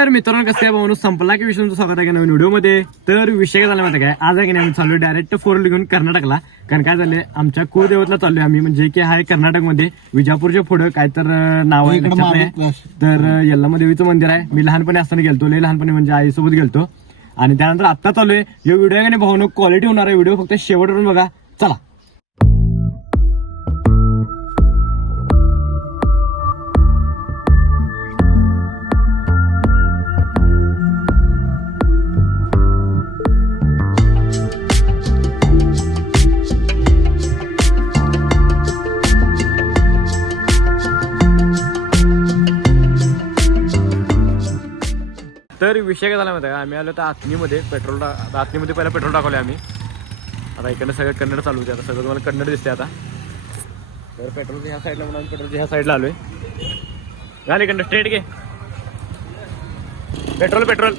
तर मित्रांनो कसं आहे माणूस संपला की विषय तुमचं स्वागत आहे नवीन व्हिडिओमध्ये. तर विषय काय झाला माहिती काय, आज आहे की नाही आम्ही चाललो डायरेक्ट 4 घेऊन कर्नाटकला. कारण काय झालंय आमच्या कुळदेवतला चाललोय आम्ही, म्हणजे की आहे कर्नाटकमध्ये विजापूरच्या पुढं काय तर नाव आहे लक्षात नाही. तर यल्लमा देवीचं मंदिर आहे. मी लहानपणी असताना गेलतो, लय लहानपणी म्हणजे आईसोबत गेलतो. आणि त्यानंतर आता चाललोय. हे व्हिडिओ आहे का नाही भावनो क्वालिटी होणार आहे व्हिडिओ, फक्त शेवटवरून बघा. चला. तर विषय काय झाला माहिती आहे का, आम्ही आलो तर आतनीमध्ये पेट्रोल आतनीमध्ये पहिला पेट्रोल टाकवले आम्ही. आता इकडनं सगळं कन्नड चालू होते. आता सगळं तुम्हाला कन्नड दिसते आता. तर पेट्रोल ह्या साईडला म्हणून पेट्रोल ह्या साईडला आलोय. झाले इकडनं स्ट्रेट घे. पेट्रोल पेट्रोल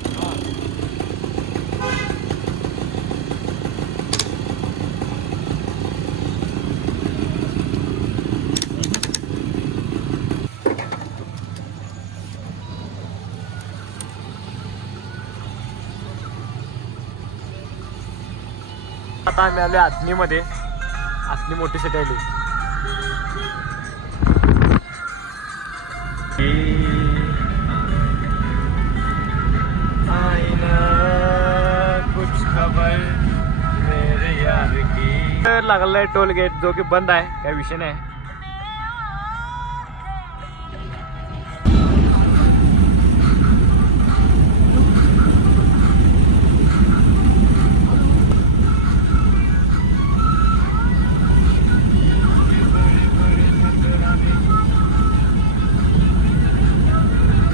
आता आम्ही आलो आतनीमध्ये. आतनी मोठी सिटी आली. कुछ खबर मेरे यार की. तर लागलाय टोल गेट जो की बंद आहे, काही विषय नाही.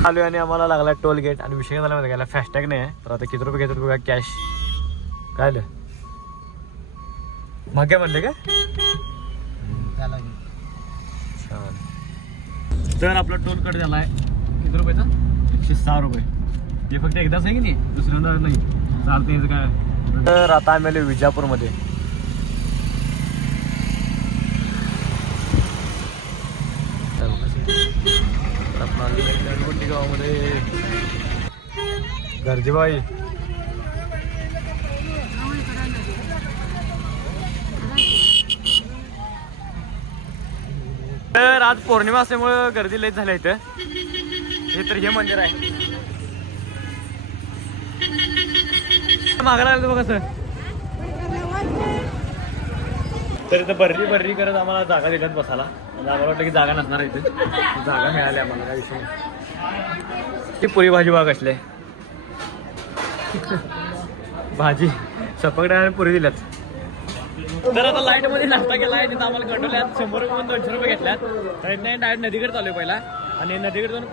आलोय आणि आम्हाला लागला टोल गेट. आणि विषय झाला माहिती, फास्टॅग नाही आहे. तर आता किती रुपये घेतात बघा कॅश. काय आलं मागे म्हणले का. तर आपला टोल कट झालाय. किती रुपयाचा? 106 रुपये. हे फक्त एकदाच आहे की नाही, दुसऱ्यांदा नाही. चालतं याचं काय. तर आता आम्ही आलो विजापूरमध्ये. गावामध्ये गर्दीबाई. तर आज पौर्णिमा असल्यामुळे गर्दी लई झाली इथं. हे तर हे मंदिर आहे. मागायला लागलं बघा सर. तर इथं बर्री करत आम्हाला जागा दिल्यात बसायला. आम्हाला वाटलं की जागा नसणार इथे, जागा मिळाली आम्हाला. काय विषय ती पुरी भाजी बघा कसली आहे. भाजी सपक डाळ पुरी दिल्यात. तर आता लाईट मध्ये नाश्ता केला आहे. तिथं आम्हाला कंट्रोल्यात 100 रुपये 200 रुपये घेतल्यात. तर इथं डायरेक्ट नदीकडे चालू पहिला. आणि नदीकडे जाऊन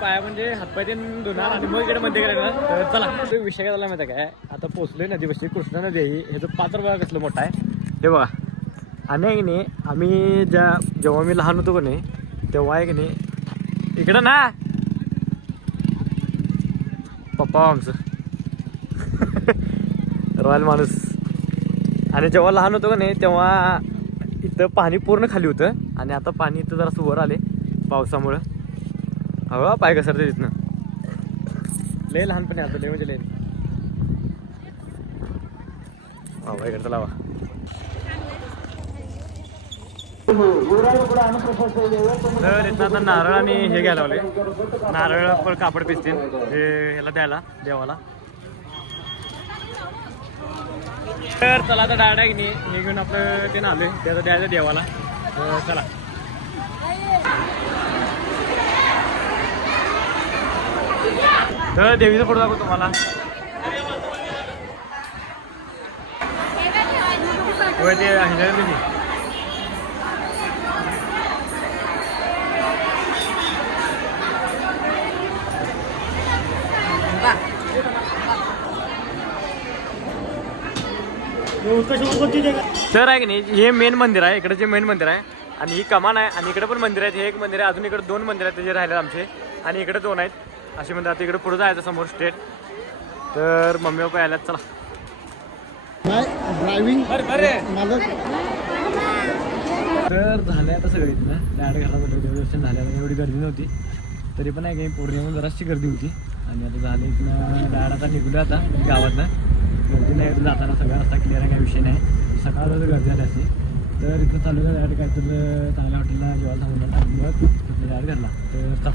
पाया म्हणजे हातपाय धुणार आणि मग इकडे मध्ये करायला. तर चला. तो विषय काय झाला माहिती काय, आता पोहोचलोय नदीपाशी. कृष्णा नदी आहे. ह्याचं पात्र बघा कसलं मोठं आहे हे बघा. आणि आहे की नाही आम्ही जेव्हा मी लहान होतो की नाही तेव्हा आहे की नाही इकडं ना पप्पा आमचं रॉयल माणूस. आणि जेव्हा लहान होतो का नाही तेव्हा इथं पाणी पूर्ण खाली होतं. आणि आता पाणी इथं जरा वर आले पावसामुळं. हवा पाय घसरते तिथनं. लय लहानपणी आता लय म्हणजे लय. हवा इकडचं लावा. तर इथं आता नारळ आणि हे घ्यायला लावले. नारळ पण कापड पिसतील हे ह्याला द्यायला देवाला. तर चला आता डायरेक्ट हे घेऊन आपलं ते नालोय त्याचं द्यायचं देवाला. तर चला. तर देवीचं फोटो दाखवतो तुम्हाला. ते आहे तर आहे की नाही हे मेन मंदिर आहे. इकडे जे मेन मंदिर आहे आणि ही कमान आहे. आणि इकडे पण मंदिर आहेत. हे एक मंदिर आहे. अजून इकडे 2 मंदिर आहेत जे राहिले आमचे. आणि इकडे 2 आहेत असे म्हणतात. आता इकडे पुढे जायचं समोर स्टेट. तर मम्मी पप्पा यायला. चला. ड्रायव्हिंग तर झालं आता सगळं इथं डायरेक्ट घरामध्ये देवदर्शन झालं. एवढी गर्दी नव्हती तरी पण आहे काही पौर्णिमा जराशी गर्दी होती. आणि आता झालं इथनं डायरेक्ट आता निघलो आता गावातनं. गर्दी नाही जाताना सगळा रस्ता क्लिअर आहे, काही विषय नाही. सकाळला जर गर्दी आली असते तर इथं चालू का डायरेक्ट काय तर चांगल्या हॉटेलला जेवायला थांबून मग तिथं डायरेक्ट घरला. तर